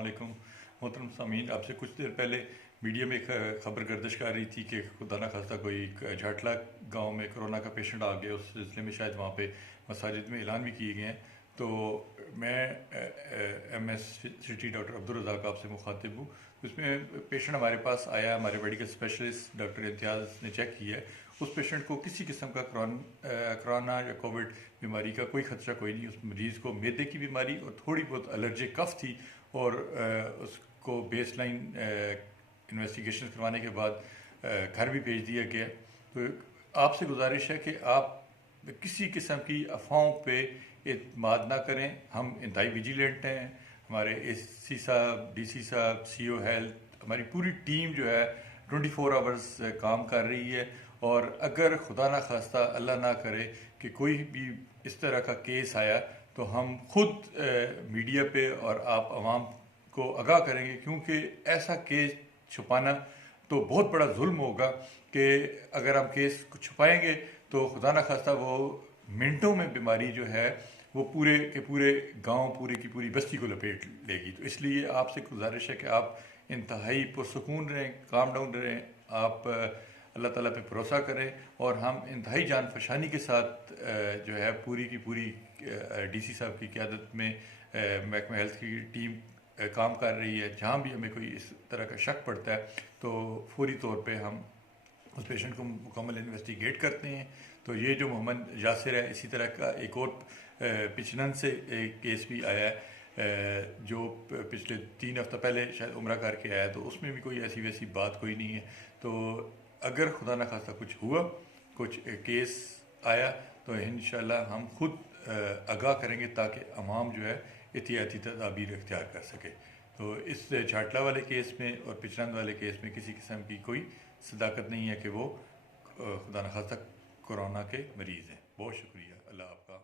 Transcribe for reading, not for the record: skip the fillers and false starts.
वालेकुम मोहतरम सामीन। आपसे कुछ देर पहले मीडिया में एक खबर गर्दिश कर रही थी कि खुदा न खास्ता कोई झाटला गांव में कोरोना का पेशेंट आ गया। उस सिलसिले में शायद वहाँ पे मसाजिद में ऐलान भी किए गए हैं। तो मैं MS city doctor Abdul Razak आपसे मुखातिब हूँ। उसमें पेशेंट हमारे पास आया, हमारे मेडिकल स्पेशलिस्ट डॉक्टर इम्तियाज़ ने चेक किया है। उस पेशेंट को किसी किस्म का कोरोना या कोविड बीमारी का कोई खदशा कोई नहीं। उस मरीज़ को मैदे की बीमारी और थोड़ी बहुत एलर्जिक कफ थी और उसको बेस लाइन इन्वेस्टिगेशन करवाने के बाद घर भी भेज दिया गया। तो आपसे गुजारिश है कि आप किसी किस्म की अफवाहों पे एतमाद ना करें। हम इंतहाई विजिलेंट हैं। हमारे एसी साहब, डीसी साहब, सीओ हेल्थ, हमारी पूरी टीम जो है 24 आवर्स काम कर रही है। और अगर खुदा ना खास्ता अल्लाह ना करे कि कोई भी इस तरह का केस आया तो हम खुद मीडिया पे और आप आवाम को आगाह करेंगे, क्योंकि ऐसा केस छुपाना तो बहुत बड़ा जुल्म होगा कि अगर हम केस को छुपाएंगे तो खुदा न खास्ता वो मिनटों में बीमारी जो है वो पूरे के पूरे गांव, पूरी की पूरी बस्ती को लपेट लेगी। तो इसलिए आपसे गुजारिश है कि आप इंतहाई पुरसकून रहें, काम डाउन रहें, आप अल्लाह ताला पे भरोसा करें। और हम इंतहाई जान फशानी के साथ जो है पूरी की पूरी डीसी साहब की क़यादत में महकमा हेल्थ की टीम काम कर रही है। जहाँ भी हमें कोई इस तरह का शक पड़ता है तो फौरी तौर पे हम उस पेशेंट को मुकम्मल इन्वेस्टिगेट करते हैं। तो ये जो मोहम्मद यासिर है, इसी तरह का एक और पिछनन से एक केस भी आया है जो पिछले 3 हफ्ता पहले शायद उम्रा करके आया। तो उसमें भी कोई ऐसी वैसी बात कोई नहीं है। तो अगर खुदा न खास्ता कुछ हुआ, कुछ केस आया, तो इंशाल्लाह हम खुद आगाह करेंगे ताकि अवाम जो है एहतियाती तदाबीर इख्तियार कर सके। तो इस झाटला वाले केस में और पिछरंद वाले केस में किसी किस्म की कोई सदाकत नहीं है कि वो खुदा न खास्ता कोरोना के मरीज़ हैं। बहुत शुक्रिया। अल्लाह आपका